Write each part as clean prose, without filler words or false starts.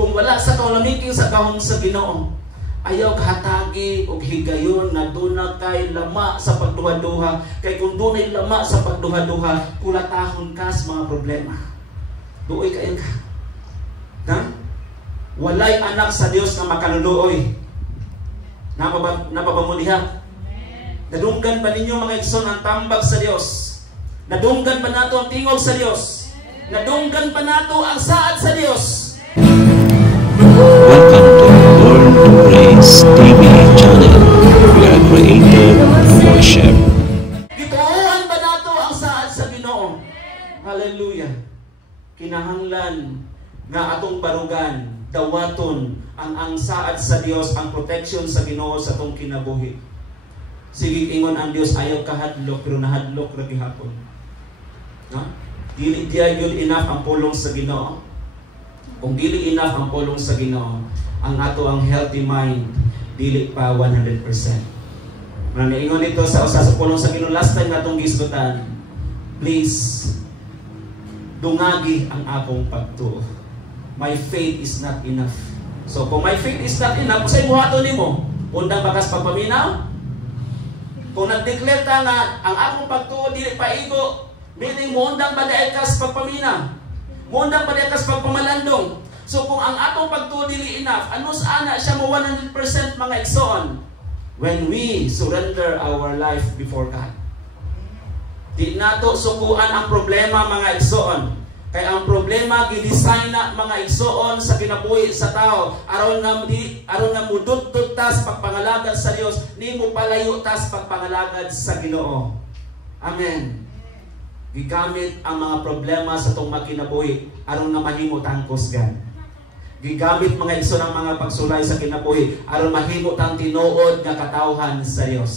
Kung wala sa kaulamiking sa gahom sa Ginoo, ayaw kahatagi o higayon na doon kay lama sa pagduha-duha. Kay kung doon ay lama sa pagduha-duha, kulatahon ka sa mga problema. Duoy kayo ka. Ha? Walay anak sa Dios na makanuloy. Napapamuliha. Nadunggan ba ninyo mga igsoon ang tambag sa Dios? Nadunggan ba nato ang tingog sa Dios? Nadunggan ba nato ang saad sa Dios? Welcome to Born to Praise TV channel. We are created to worship. Gituuhan ba nato ang saad sa Ginoo? Hallelujah. Kinahanglan nga atong barugan, dawaton ang saad sa Dios, ang protection sa Ginoo sa atong kinabuhi. Sige ingon ang Dios ayaw kahadlok pero nahadlok ra gihapon. No? Dili dia yun enough ang pulong sa Ginoo. Kung dili enough ang pulong sa Ginoo, ang ato ang healthy mind dili pa 100%. Man ingon dito sa usa sa pulong sa Ginoo last time natong gisgutan. Please dungagi ang akong pagtuo. My faith is not enough. So kung my faith is not enough, usay buhaton nimo. Undang bakas pagpaminaw. Kung nag-declare ta nga ang akong pagtuo dili paigo, meaning mo undang ba dai kas pagpaminaw. Mundang pa diya kas pagpamalandong. So kung ang atong pagtuo dili enough, ano sa ana siya mo 100% mga igsoon? When we surrender our life before God. Di nato sukuan ang problema mga igsoon. Kay ang problema gidesign na mga igsoon sa kinabuhi sa tao aron nga mududtot tas pagpangalagad sa Dios, nimo palayo tas pagpangalagad sa Ginoo. Amen. Gigamit ang mga problema sa itong makinabuhi aron nga mahimo tangkos gan. Gigamit mga igsoon ang mga pagsulay sa kinabuhi aron mahimo tang tinuod nga katawhan sa Dios.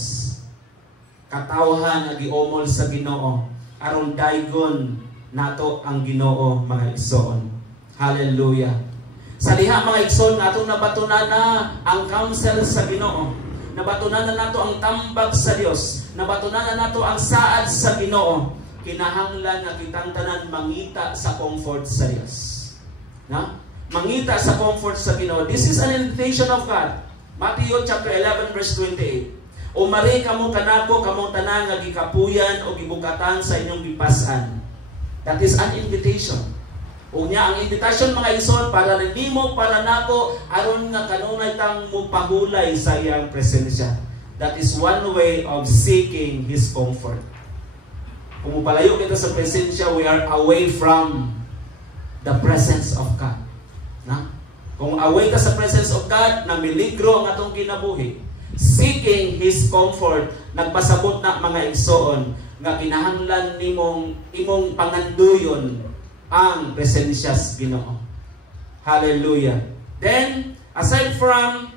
Katawhan nga giomol sa Ginoo aron daygon nato ang Ginoo mga igsoon. Hallelujah. Sa diha mga igsoon nato nabatunan na ang counsel sa Ginoo. Nabatunan na nato ang tambag sa Dios. Nabatunan na nato ang saad sa Ginoo. Kinahanglan nga kitang tanan mangita sa comfort sa Dios. Na? Mangita sa comfort sa Ginoo. This is an invitation of God. Matthew chapter 11 verse 28. Umari kamo kanako kamong tanan nga gikapuyan o gibukatan sa inyong gipas-an. That is an invitation. Unya ang invitation mga igsoon para nimo para nako aron nga kanunay tang mupahulay sa iyang presensya. That is one way of seeking His comfort. Kung palayo kita sa presensya, we are away from the presence of God. Na? Kung away ka sa presence of God, na miligro ang atong kinabuhi, seeking His comfort, nagpasabot na mga igsoon, nga kinahanglan imong panganduyon ang presensya sa Ginoo. Hallelujah. Then, aside from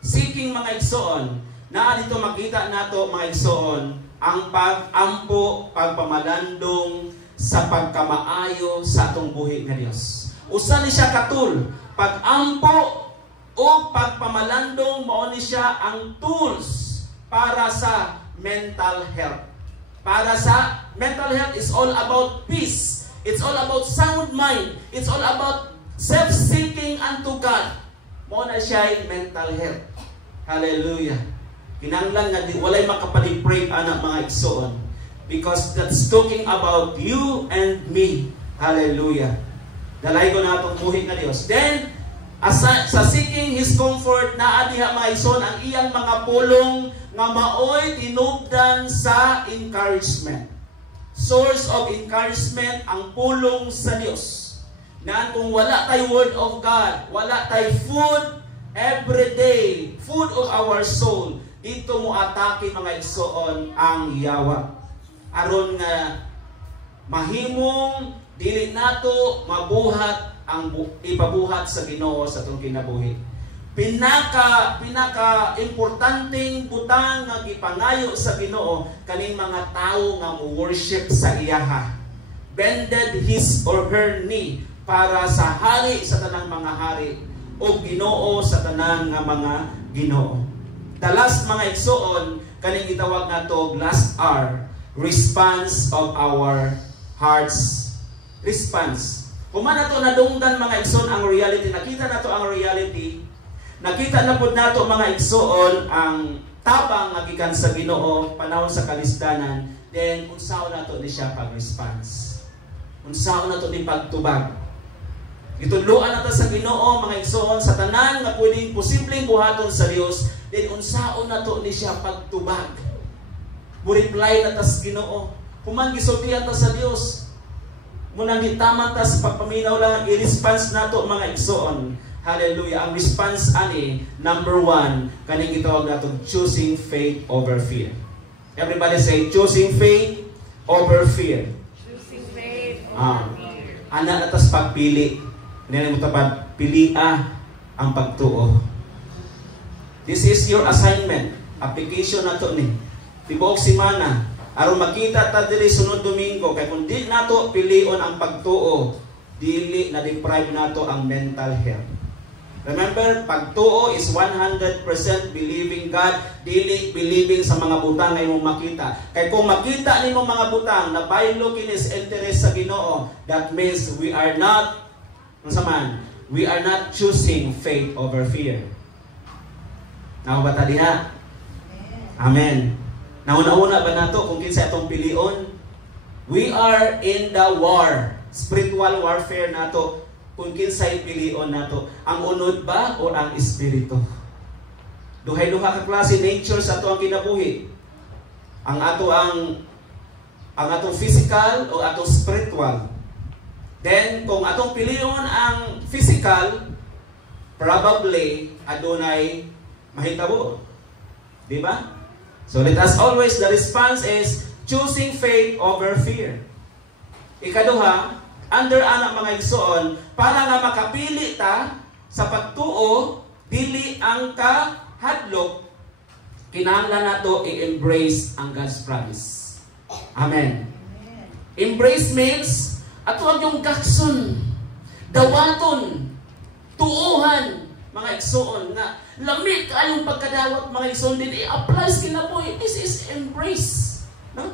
seeking mga igsoon, naa dito makita nato mga igsoon, ang pag-ampo, pagpamalandong sa pagkamaayo sa atong buhi nga Dios. Usa ni siya katul, pag-ampo o pagpamalandong mao ni siya ang tools para sa mental health. Para sa mental health is all about peace. It's all about sound mind. It's all about self-seeking unto God. Mao na siya mental health. Hallelujah. Kinahanglan nga walay makapadeprave anak mga igsoon because that's talking about you and me. Hallelujah. Dalay ko na itong buhi nga Dios. Then, sa seeking His comfort, naa diha mga igsoon ang iyang mga pulong nga maoy tinubdan sa encouragement. Source of encouragement ang pulong sa Dios. Naan kung wala tay word of God, wala tay food every day, food of our soul, dito mo atake mga igsoon ang yawa. Aron nga mahimong dili nato mabuhat ang ipabuhat sa Ginoo sa atong kinabuhi. Pinaka importanteng butang nga gipangayo sa Ginoo kaning mga tawo nga mo worship sa iyaha. Bended his or her knee para sa hari sa tanang mga hari o Ginoo sa tanang nga mga Ginoo. The last mga igsoon kaning gitawag nato last R, response of our hearts. Response. Kuman nato nadunggan mga igsoon ang reality, nakita nato ang reality, nakita na pud nato mga igsoon ang tabang nga gikan sa Ginoo panahon sa kalisdanan, then unsaon nato ni siya pag-response. Unsaon nato ni pagtubag. Gitudloan nato sa Ginoo mga igsoon sa tanan nga pwedeng posibleng buhaton sa Dios, then unsaon nato ni siya pagtubag. Reply na tas Ginoo. Kuman gisultihan ta sa Dios. Munang gitaman ta sa pagpaminaw lang i-response nato mga igsoon. Hallelujah. Ang response ani, number 1, kaning gitawag nato choosing faith over fear. Everybody say choosing faith over fear. Choosing faith over fear. Ana natas pagpili. Hindi mo tapad pilia ang pagtuo. This is your assignment. Application nato ni. Tibuok semana. Aron makita ta diri sunod Domingo, kay kung di nato pilion ang pagtuo, dili na deprive nato ang mental health. Remember, pagtuo is 100% believing God, dili believing sa mga butang nga imong makita. Kay kung makita nimo mga butang na baylo kinis interest sa Ginoo, that means we are not choosing faith over fear. Now ba ta diha? Amen. Nauna-una ba nato kung kinsa atong pilion? We are in the war. Spiritual warfare nato kung kinsay pilion nato. Ang unod ba o ang espiritu? Duhay-duha ka klase nature sa ato ang kinabuhi. Ang atong physical o atong spiritual. Then kung atong pilion ang physical, probably adunay mahitabo. Di ba? So let us always, the response is choosing faith over fear. Ikaduha, under anak mga igsoon, para nga makapili ta sa pagtuo, dili ang kahadlok, kinahanglan nato i-embrace ang God's promise. Amen. Embrace means, ato yung kakson, dawaton, tuuhan, mga igsoon na lamig kayong pagkadawat mga igsoon din i-apply kinabuhi. This is embrace, no?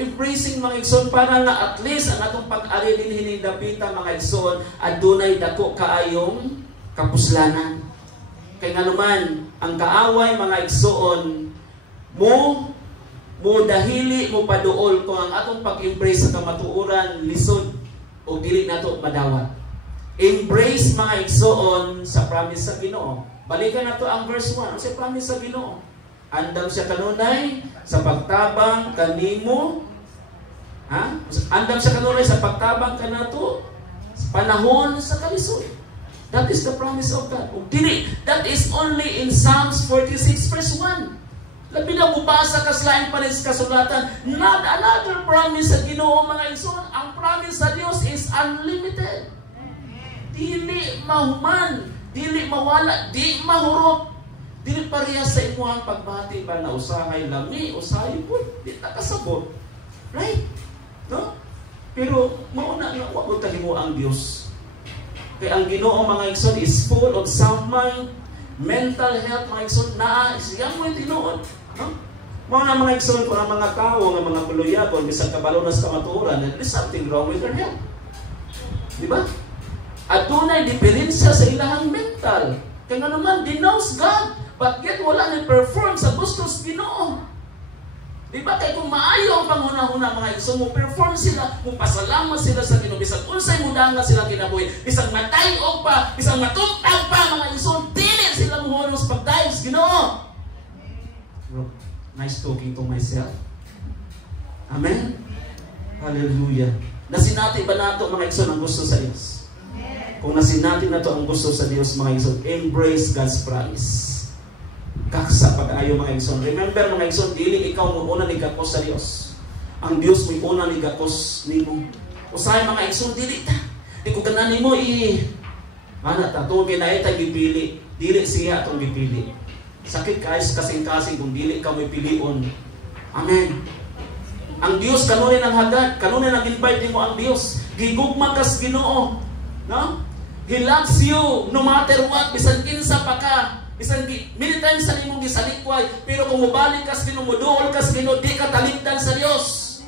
Embracing mga igsoon para nga at least ang atong pag-ari din hinidapita mga igsoon adunay dako kaayong kapuslanan. Kay nga naman ang kaaway mga igsoon mo dahili mo paduol kung ang atong pag-embrace sa kamatuoran lisod o dili nato madawat. Embrace mga igsoon sa promise sa Ginoo. Balikan nato ang verse 1. Ang sa promise sa Ginoo. Andam siya kanunay sa pagtabang kanimo. Ha? Andam siya kanunay sa pagtabang kanato sa panahon sa kalisod. That is the promise of God. Ug dili, that is only in Psalms 46 verse 1. Labi na mubasa kaslain pa rin sa kasulatan. Not another promise sa Ginoo mga igsoon. Ang promise sa Dios is unlimited. Dili mahuman, dili mawala, di mahurot, dili parehas sa imuhang pagbati ba na usahay lami, usahay po, di nakasabot. Right? No? Pero mauna nga, wag mo talimo ang Diyos. Kaya ang Ginoo mga igsoon is full of sound mind, mental health mga igsoon na siyang mo tinuod. No? Mga mga igsoon ko ang mga tao, ng mga puluyagon, bisag kabalo na sa kamatuoran, there's something wrong with their health. Di ba? At tunay diferensya sa ilahang mental. Kaya nga naman, denounce God. But yet, wala nang perform sa gustos Ginoo. Diba? Kaya kung maayo ang panghuna-huna mga igsoon mo, perform sila, kung pasalamat sila sa Ginoo, bisag unsay mudanga sila kinabuhi, bisag matay o pa, bisag matumpag pa mga igsoon, dili sila muhulong sa pagdayo sa Ginoo. Nice talking to myself. Amen? Hallelujah. Nasinati ba nato mga igsoon ang gusto sa Diyos? Kung nasinati na to ang gusto sa Diyos mga igsoon, embrace God's promise. Kaksa pag-ayo mga igsoon. Remember mga igsoon, dili ikaw mo una ni gakos sa Diyos. Ang Diyos mo una ni gakos nimo. Usahay mga igsoon, dili ta. Di ko ganan nimo mana ta to kinay ta gipili. Dili siya atong gipili. Sakit kayos kasing-kasing kung dili ka mo pilion. Amen. Ang Diyos kanunin ang hagad, kanunin ang invite nimo ang Diyos. Gigugma kas Ginoo. No? He loves you no matter what, bisan kinsa pa ka, bisan many times sa imong gisalikway, pero kung mubalik kas Ginoo, muduol kas Ginoo, di ka talikdan sa Dios.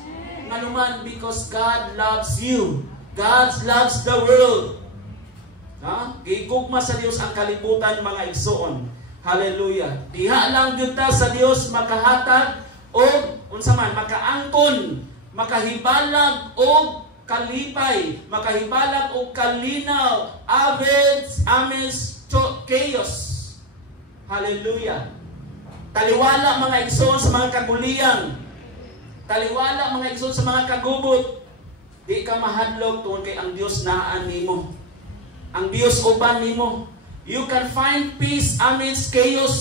Nganuman because God loves you. God loves the world. Gigugma sa Dios ang kalibutan, mga igsoon. Hallelujah. Diha lang gyud ta sa Dios makahatag o unsa man makaangkon, makahibalag o kalipay, makahibalag o kalinaw, ames chaos. Hallelujah. Taliwala, mga igsoon, sa mga kaguliang. Taliwala, mga igsoon, sa mga kagubot. Di ka mahadlok tungod kay ang Dios naan nimo. Ang Dios uban nimo. You can find peace amidst chaos.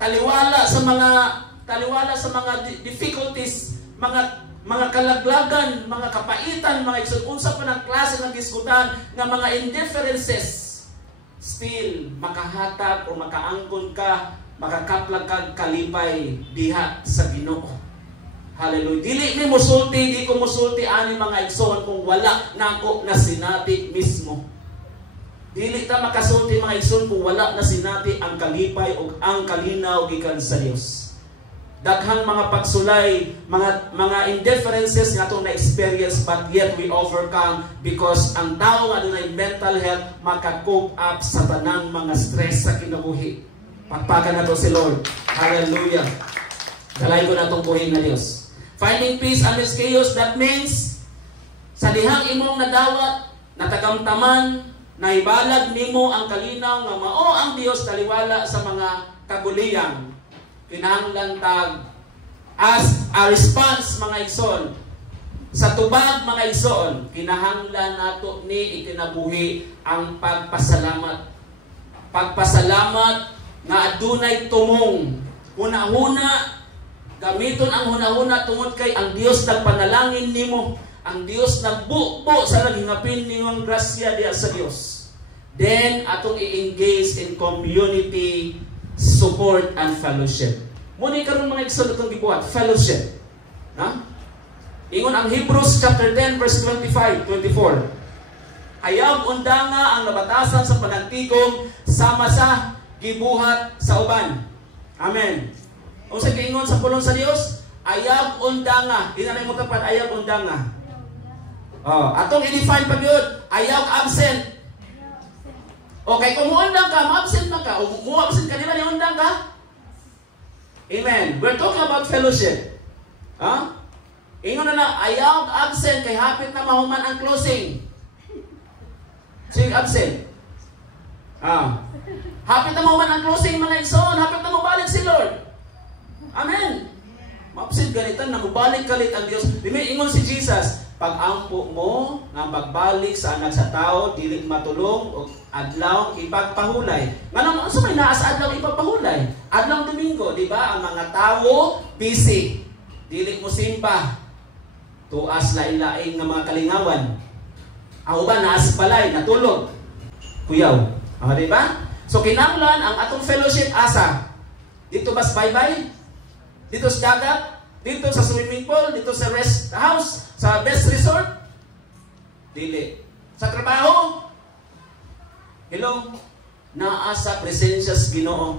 Taliwala sa mga difficulties, mga kalaglagan, mga kapaitan, mga igsoon, unsa pa ng klase ng diskutan nga mga indifferences. Still makahatag o makaangkon ka, makakaplag kag kalipay diha sa Ginoo. Hallelujah. Dili mi musulti, di ko musulti ani mga igsoon kung wala nako na sinati mismo. Dili ta makasulti, mga igsoon, kung wala na sinati ang kalipay o ang kalinaw gikan sa Dios. Daghang mga pagsulay, mga indifferences nga atong na-experience, but yet we overcome because ang tao nga dunay mental health maka-cope up sa tanang mga stress sa kinabuhi. Pagpakan nato si Lord. Hallelujah. Dalay ko na itong buhay na Diyos. Finding peace amidst chaos, that means sa dihang imong nadawat, natagamtaman, naibalag nimo ang kalinaw nga mao ang Dios taliwala sa mga kaguliyang. Kinahanglan tag as a response, mga igsoon, sa tubag, mga igsoon, kinahanglan nato ni ikinabuhi ang pagpasalamat. Pagpasalamat nga adunay tumong. Huna-huna, gamiton ang huna-huna tungod kay ang Dios nagpanalangin nimo. Ang Dios nagbubo sa naghingapin nimong grasya diya sa Dios. Then, atong i-engage in community support and fellowship. Muna karon mga igsoon itong gibuhat, fellowship. Ingon ang Hebrews chapter 10 verse 25, 24. Hayag undanga ang nabatasan sa panagtigom sama sa gibuhat sa uban. Amen. Unsa giingon sa pulong sa Dios? Ayag undanga. Dinanay mo tapat, ayag undanga. Atong i-define pa yun. Ayaw absent. Okay, kung muundang ka, ma-absent na ka. O mu-absent ka, di ba niundang ka? Amen. We're talking about fellowship. Ingon na ayaw absent, kay hapit na mahuman ang closing. Sige, absent. Hapit na mahuman ang closing, mga igsoon. Hapit na mabalik si Lord. Amen. Ma-absent ganitan na mabalik kalit ang Diyos. Ingon si Jesus, pag-ampo mo nga pagbalik sa anak sa tao, dili matulong o adlaw ipagpahulay. Nganong unsa may naa sa adlaw ipagpahulay? Adlaw Domingo, di ba? Ang mga tao busy. Dili mo simba. Tuas lain-lain nga mga kalingawan. Ang uban naas balay, natulog. Kuyaw. Di ba? So kinahanglan ang atong fellowship asa. Dito ba sa bye-bye? Dito sa dagat? Dito sa swimming pool, dito sa rest house, sa best resort? Dili. Sa trabaho? Hello? Naa sa presensya sa Ginoo.